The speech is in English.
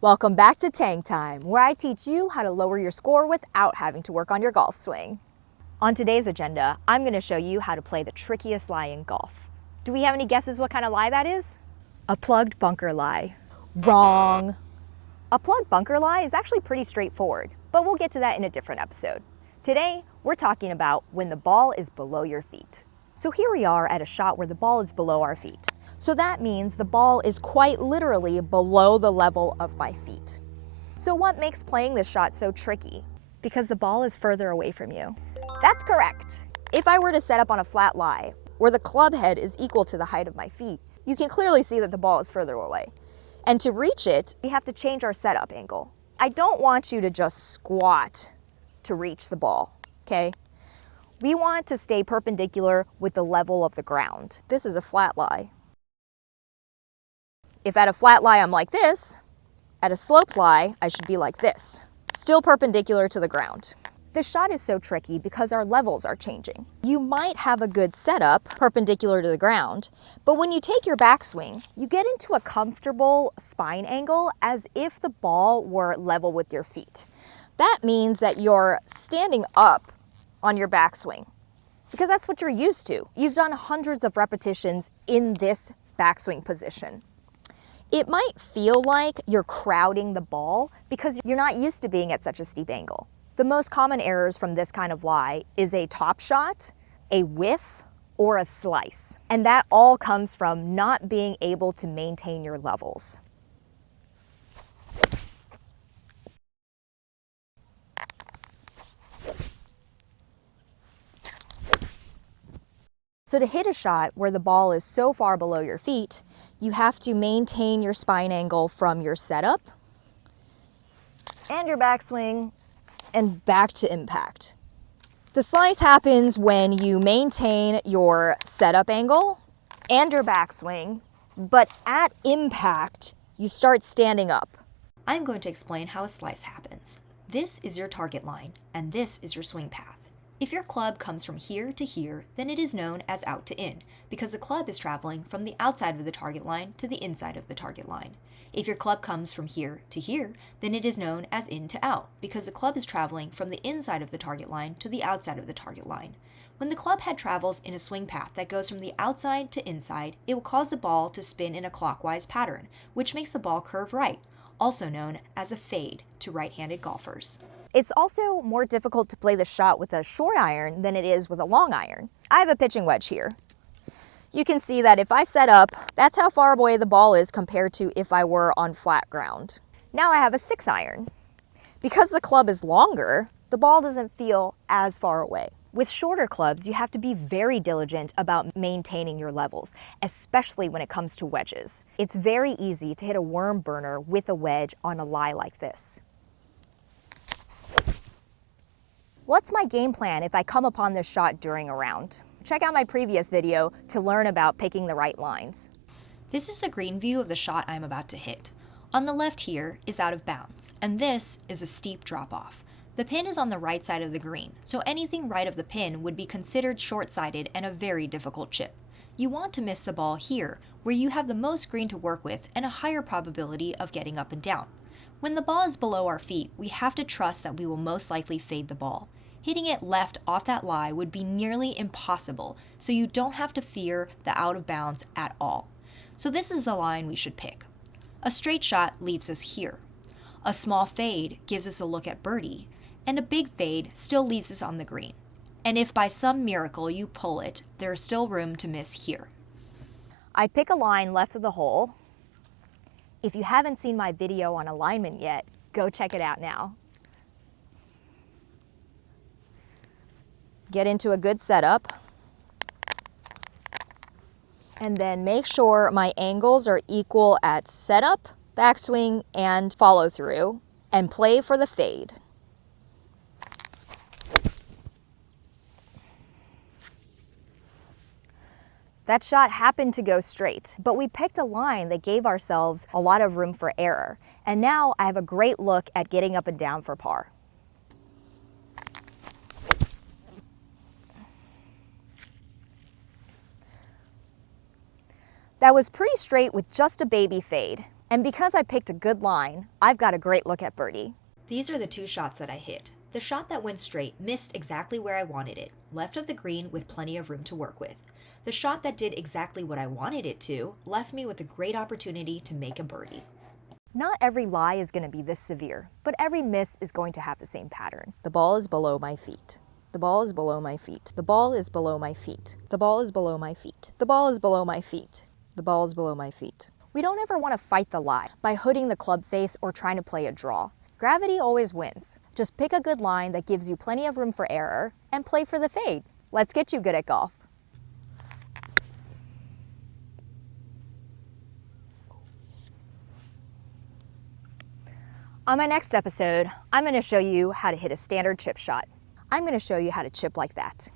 Welcome back to Tang Time, where I teach you how to lower your score without having to work on your golf swing. On today's agenda, I'm going to show you how to play the trickiest lie in golf. Do we have any guesses what kind of lie that is? A plugged bunker lie. Wrong. A plugged bunker lie is actually pretty straightforward, but we'll get to that in a different episode. Today, we're talking about when the ball is below your feet. So here we are at a shot where the ball is below our feet. So that means the ball is quite literally below the level of my feet. So what makes playing this shot so tricky? Because the ball is further away from you. That's correct. If I were to set up on a flat lie, where the club head is equal to the height of my feet, you can clearly see that the ball is further away. And to reach it, we have to change our setup angle. I don't want you to just squat to reach the ball, okay? We want to stay perpendicular with the level of the ground. This is a flat lie. If at a flat lie I'm like this, at a slope lie I should be like this, still perpendicular to the ground. This shot is so tricky because our levels are changing. You might have a good setup perpendicular to the ground, but when you take your backswing, you get into a comfortable spine angle as if the ball were level with your feet. That means that you're standing up on your backswing because that's what you're used to. You've done hundreds of repetitions in this backswing position. It might feel like you're crowding the ball because you're not used to being at such a steep angle. The most common errors from this kind of lie is a top shot, a whiff, or a slice. And that all comes from not being able to maintain your levels. So to hit a shot where the ball is so far below your feet, you have to maintain your spine angle from your setup and your backswing and back to impact. The slice happens when you maintain your setup angle and your backswing, but at impact, you start standing up. I'm going to explain how a slice happens. This is your target line, and this is your swing path. If your club comes from here to here, then it is known as out to in, because the club is traveling from the outside of the target line to the inside of the target line. If your club comes from here to here, then it is known as in to out, because the club is traveling from the inside of the target line to the outside of the target line. When the club head travels in a swing path that goes from the outside to inside, it will cause the ball to spin in a clockwise pattern, which makes the ball curve right, also known as a fade to right-handed golfers. It's also more difficult to play the shot with a short iron than it is with a long iron. I have a pitching wedge here. You can see that if I set up, that's how far away the ball is compared to if I were on flat ground. Now I have a 6 iron. Because the club is longer, the ball doesn't feel as far away. With shorter clubs, you have to be very diligent about maintaining your levels, especially when it comes to wedges. It's very easy to hit a worm burner with a wedge on a lie like this. What's my game plan if I come upon this shot during a round? Check out my previous video to learn about picking the right lines. This is the green view of the shot I'm about to hit. On the left here is out of bounds, and this is a steep drop-off. The pin is on the right side of the green, so anything right of the pin would be considered short-sighted and a very difficult chip. You want to miss the ball here, where you have the most green to work with and a higher probability of getting up and down. When the ball is below our feet, we have to trust that we will most likely fade the ball. Hitting it left off that lie would be nearly impossible, so you don't have to fear the out of bounds at all. So this is the line we should pick. A straight shot leaves us here. A small fade gives us a look at birdie, and a big fade still leaves us on the green. And if by some miracle you pull it, there is still room to miss here. I pick a line left of the hole. If you haven't seen my video on alignment yet, go check it out now. Get into a good setup. And then make sure my angles are equal at setup, backswing, and follow through, and play for the fade. That shot happened to go straight, but we picked a line that gave ourselves a lot of room for error. And now I have a great look at getting up and down for par. That was pretty straight with just a baby fade. And because I picked a good line, I've got a great look at birdie. These are the two shots that I hit. The shot that went straight missed exactly where I wanted it, left of the green with plenty of room to work with. The shot that did exactly what I wanted it to left me with a great opportunity to make a birdie. Not every lie is going to be this severe, but every miss is going to have the same pattern. The ball is below my feet. The ball is below my feet. The ball is below my feet. The ball is below my feet. The ball is below my feet. The ball is below my feet. We don't ever want to fight the lie by hooding the club face or trying to play a draw. Gravity always wins. Just pick a good line that gives you plenty of room for error and play for the fade. Let's get you good at golf. On my next episode, I'm going to show you how to hit a standard chip shot. I'm going to show you how to chip like that.